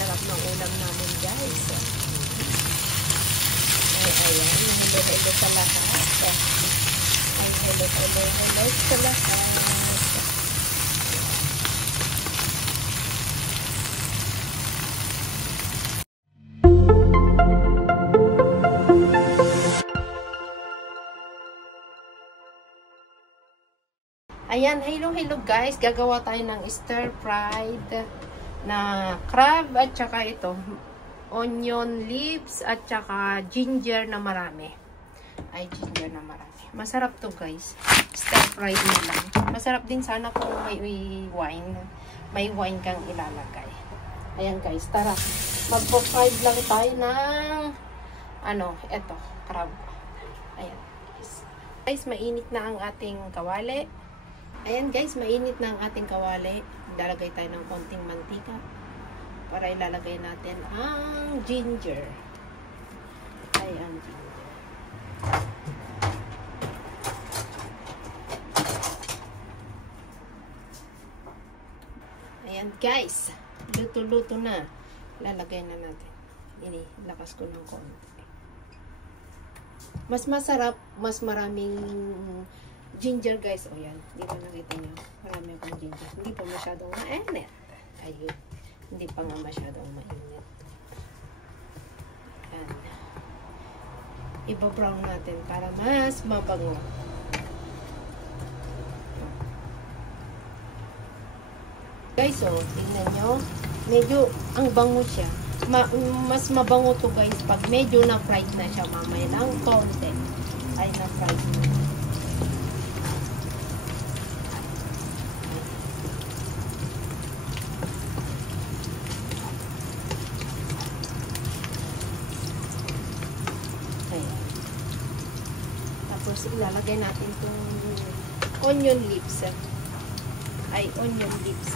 sarap ng ulam namin, guys. Ay, ayan. Hello sa lahat. Ay, hello sa lahat. Ayan, hello guys. Gagawa tayo ng stir-fried na crab at saka ito, onion leaves at saka ginger na marami. Ay, ginger na marami. Masarap to, guys. Stir-fried na lang. Masarap din sana kung may wine. May wine kang ilalagay. Ayan, guys. Tara. Magpo-fried lang tayo ng eto, crab. Ayan, guys. Guys, mainit na ang ating kawali. Ayan guys, mainit na ang ating kawali. Ilalagay tayo ng konting mantika para ilalagay natin ang ginger. Ay, ang ginger. Ayan guys, luto-luto na. Ilalagay na natin. Ini, lakas ko ng konti. Mas masarap, mas maraming ginger, guys. O yan. Dito nakita nyo. Marami akong ginger. Hindi pa masyadong mainit. Ayun. Hindi pa nga masyadong mainit. Yan. Iba-brown natin para mas mabango. Guys, tingnan nyo. Medyo ang bango siya. Mas mabango to, guys, pag medyo na-fried na siya mamaya ng konti. Ay, na-fried na. Tapos ilalagay natin itong onion leaves. Ay, onion leaves.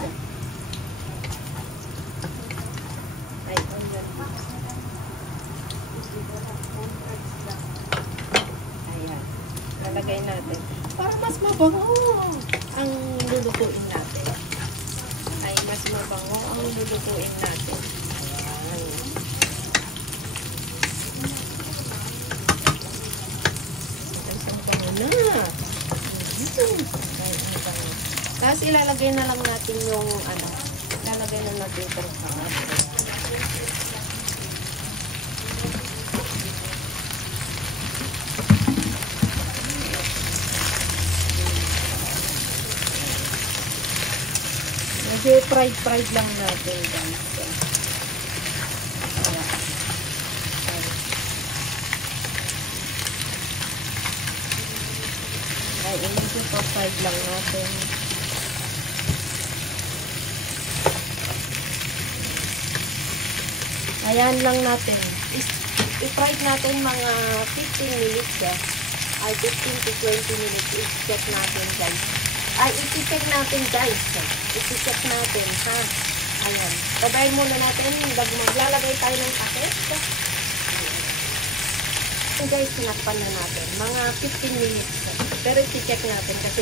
Ay, onion leaves. Ayan. Ilalagay natin. Para mas mabango ang lulutuin natin. Ay, mas mabango ang lulutuin natin. Ayan. Tapos ilalagay na lang natin yung ilalagay na natin itong crab. Medyo fried lang natin, guys. Ay, medyo fried lang natin. Ayan lang natin. I-fried natin mga 15 minutes. Ay, 15 to 20 minutes. I-check natin, guys. Ay, i-check natin, guys. I-check natin, ha? Ayan. Tabayin muna natin. Maglalagay tayo ng takip. Ayan, guys, sinakpan na natin. Mga 15 minutes. Pero i-check natin kasi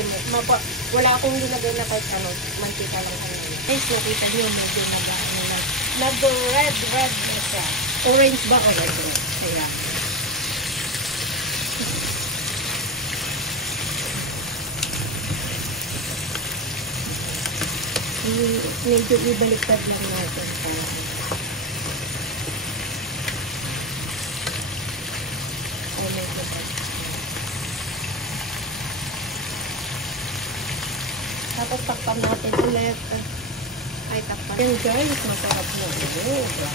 wala akong ginagay na kahit mantika lang kanina. Guys, nakita nyo, medyo nag-red na siya. Orange ba o red? Ayan. Medyo ibaliktad lang natin. Ay, medyo tapos takpan natin ulit. Ay, takpan. Ayan guys, masarap na ito.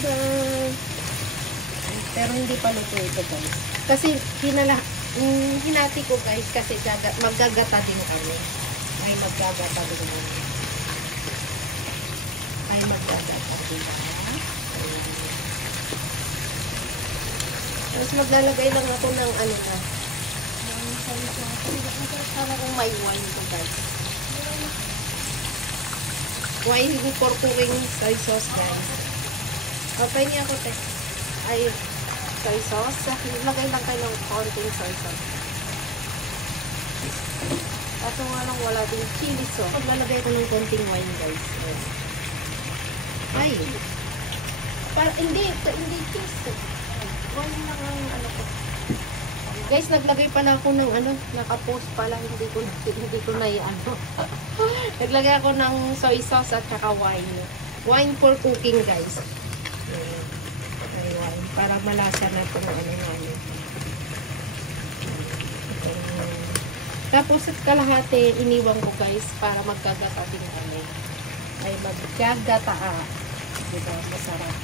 Brown. Pero hindi pa luto ito, guys. Kasi hinati ko, guys, kasi maggagata din kami. Ay, maggagata din kami. Ay, maggagata din kami. Tapos maglalagay lang ako ng sana kung may wine ko, guys. Wine for cooking soy sauce, guys. Okay niya ako, te. Ay, soy sauce. Lagay lang kayo ng konting soy sauce. Kaso nga lang wala din chili sauce. Maglalagay ko ng konting wine guys. Ayan. Ay. Hindi cheese. Wine lang ang ano ko. Guys, naglagay pala ako ng ano, naka-post pala, hindi ko na i-ano. Naglagay ako ng soy sauce at saka wine. Wine for cooking, guys. Wine, para malasa na ito ng ano namin. Tapos at kalahati, iniwan ko guys, para magkagata din kami. Ay magkagataa. Diba? Masarap.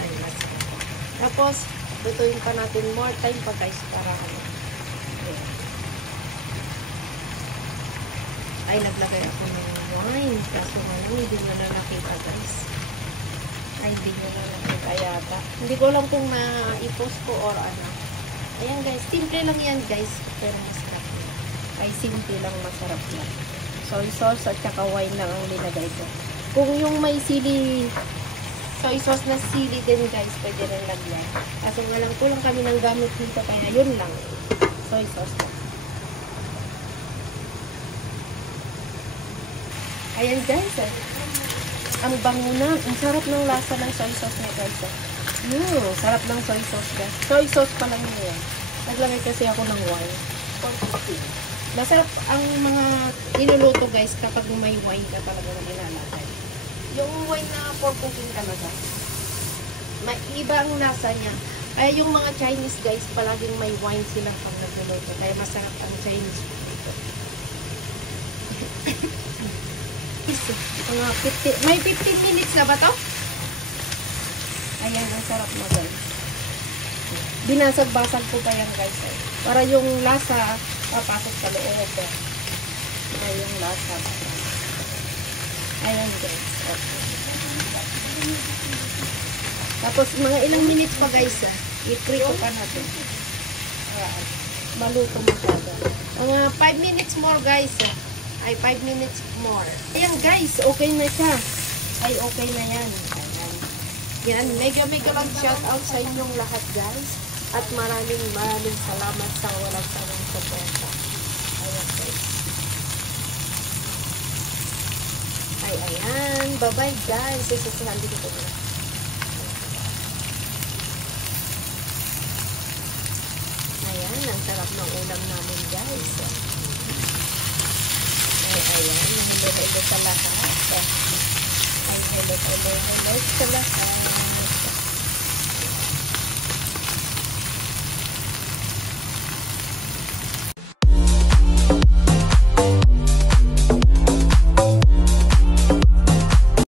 Ay, masarap. Tapos, lutuin pa natin more time pa guys para ano. Ayan. Ay, naglagay ako ng wine. Kaso ngayon, hindi nyo na nakita guys. Ay, hindi nyo na nakita yata. Hindi ko alam kung na-i-post ko or ano. Ayan guys, simple lang yan guys. Pero masarap yan. Ay, simple lang, masarap yan. Soy sauce at saka wine lang ang linagay ko. Kung yung may sili, soy sauce na sili din guys, pwede rin lagyan. Kaso nga lang kulang kami ng gamit dito, kaya yun lang. Soy sauce lang. Ayan guys, ang bango na. Ang sarap ng lasa ng soy sauce niya guys. Sarap ng soy sauce guys. Soy sauce pa lang yun. Naglagay kasi ako ng wine. Masarap ang mga inuluto guys kapag may wine ka talaga na ilalagay. Yung wine na for cooking talaga. May iba ang lasa niya. Kaya yung mga Chinese guys, palaging may wine sila pag nagluluto. Kaya masarap ang Chinese food. May 15 minutes na ba to? Ayan, ang sarap na guys. Binasag-basag ko pa yan guys. Para yung lasa papasok sa loob. Para yung lasa. Ayan guys. Tapos mga ilang minutes pa guys. I-prito pa natin. Maluto masyado. Mga 5 minutes more guys. Ay 5 minutes more. Ayan guys, okay na siya. Ay okay na yan. Ayan. Yan, mega lang shout out sa inyong lahat guys. At maraming salamat sa walang sawang suporta. Ayan guys. Ay ayan. Bye bye guys. Isasihan dito ko na. Ayan, ang sarap ng ulam namin guys. Ayan, hello sa lahat. Ay, hello sa lahat.